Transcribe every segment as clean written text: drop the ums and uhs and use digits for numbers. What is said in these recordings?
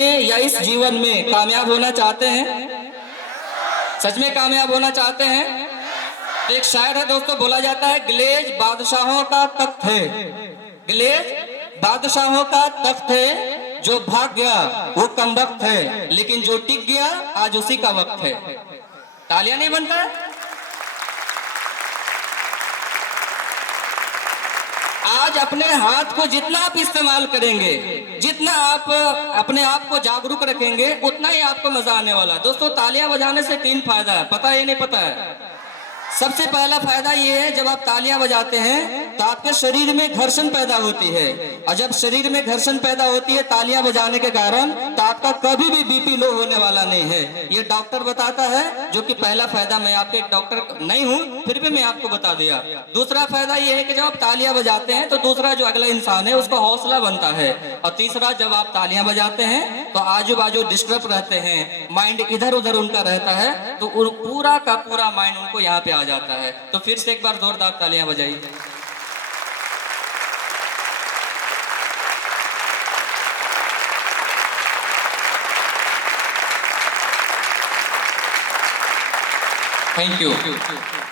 या इस जीवन में कामयाब होना चाहते हैं? सच में कामयाब होना चाहते हैं? तो एक शायर है दोस्तों, बोला जाता है ग्लेज बादशाहों का तख्त है, ग्लेज बादशाहों का तख्त है, जो भाग गया वो कम वक्त है, लेकिन जो टिक गया आज उसी का वक्त है। तालियां नहीं बनता है? आज अपने हाथ को जितना आप इस्तेमाल करेंगे, जितना आप अपने आप को जागरूक रखेंगे, उतना ही आपको मजा आने वाला है। दोस्तों तालियां बजाने से 3 फायदा है, पता है या नहीं पता है? सबसे पहला फायदा ये है, जब आप तालियां बजाते हैं तो आपके शरीर में घर्षण पैदा होती है, और जब शरीर में घर्षण पैदा होती है तालियां बजाने के कारण, तो आपका कभी भी बीपी लो होने वाला नहीं है। ये डॉक्टर बताता है, जो कि पहला फायदा। मैं आपके एक डॉक्टर नहीं हूं, फिर भी मैं आपको बता दिया। दूसरा फायदा ये है कि जब आप तालियां बजाते हैं तो दूसरा जो अगला इंसान है उसको हौसला बनता है, और तीसरा जब आप तालियां बजाते हैं तो आजू बाजू डिस्टर्ब रहते हैं, माइंड इधर उधर उनका रहता है, तो पूरा का पूरा माइंड उनको यहाँ पे आ जाता है। तो फिर से एक बार जोरदार तालियां बजाइए। Thank you.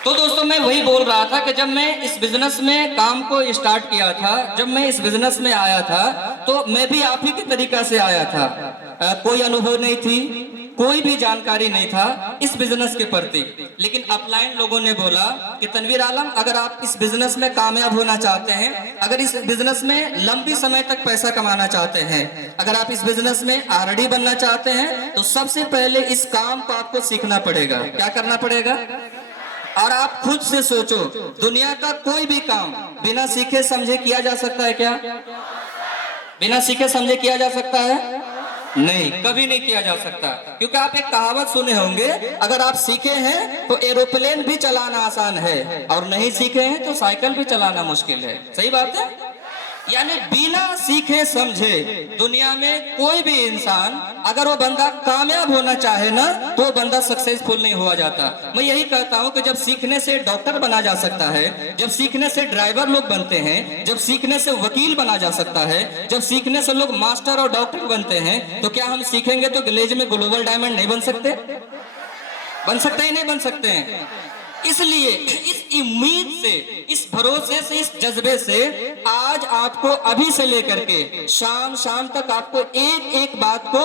तो दोस्तों मैं वही बोल रहा था कि जब मैं इस बिजनेस में काम को स्टार्ट किया था, जब मैं इस बिजनेस में आया था, तो मैं भी आप ही के तरीका से आया था। कोई अनुभव नहीं थी, कोई भी जानकारी नहीं था इस बिजनेस के प्रति, लेकिन अपलाइन लोगों ने बोला कि तनवीर आलम, अगर आप इस बिजनेस में कामयाब होना चाहते हैं, अगर इस बिजनेस में लंबी समय तक पैसा कमाना चाहते हैं, अगर आप इस बिजनेस में आरडी बनना चाहते हैं, तो सबसे पहले इस काम को आपको सीखना पड़ेगा। क्या करना पड़ेगा? और आप खुद से सोचो, दुनिया का कोई भी काम बिना सीखे समझे किया जा सकता है क्या? बिना सीखे समझे किया जा सकता है? नहीं, कभी नहीं किया जा सकता। क्योंकि आप एक कहावत सुने होंगे, अगर आप सीखे हैं तो एरोप्लेन भी चलाना आसान है, और नहीं सीखे हैं तो साइकिल भी चलाना मुश्किल है। सही बात है? यानी बिना सीखे समझे दुनिया में कोई भी इंसान, अगर वो बंदा कामयाब होना चाहे ना, तो वो बंदा सक्सेसफुल नहीं हुआ जाता। मैं यही कहता हूं कि जब सीखने से डॉक्टर बना जा सकता है, जब सीखने से ड्राइवर लोग बनते हैं, जब सीखने से वकील बना जा सकता है, जब सीखने से लोग मास्टर और डॉक्टर बनते हैं, तो क्या हम सीखेंगे तो ग्लेज में ग्लोबल डायमंड नहीं बन सकते? बन सकते ही नहीं बन सकते हैं। इसलिए इस उम्मीद से, इस भरोसे से, इस जज्बे से आज आपको अभी से लेकर के शाम शाम तक आपको एक एक बात को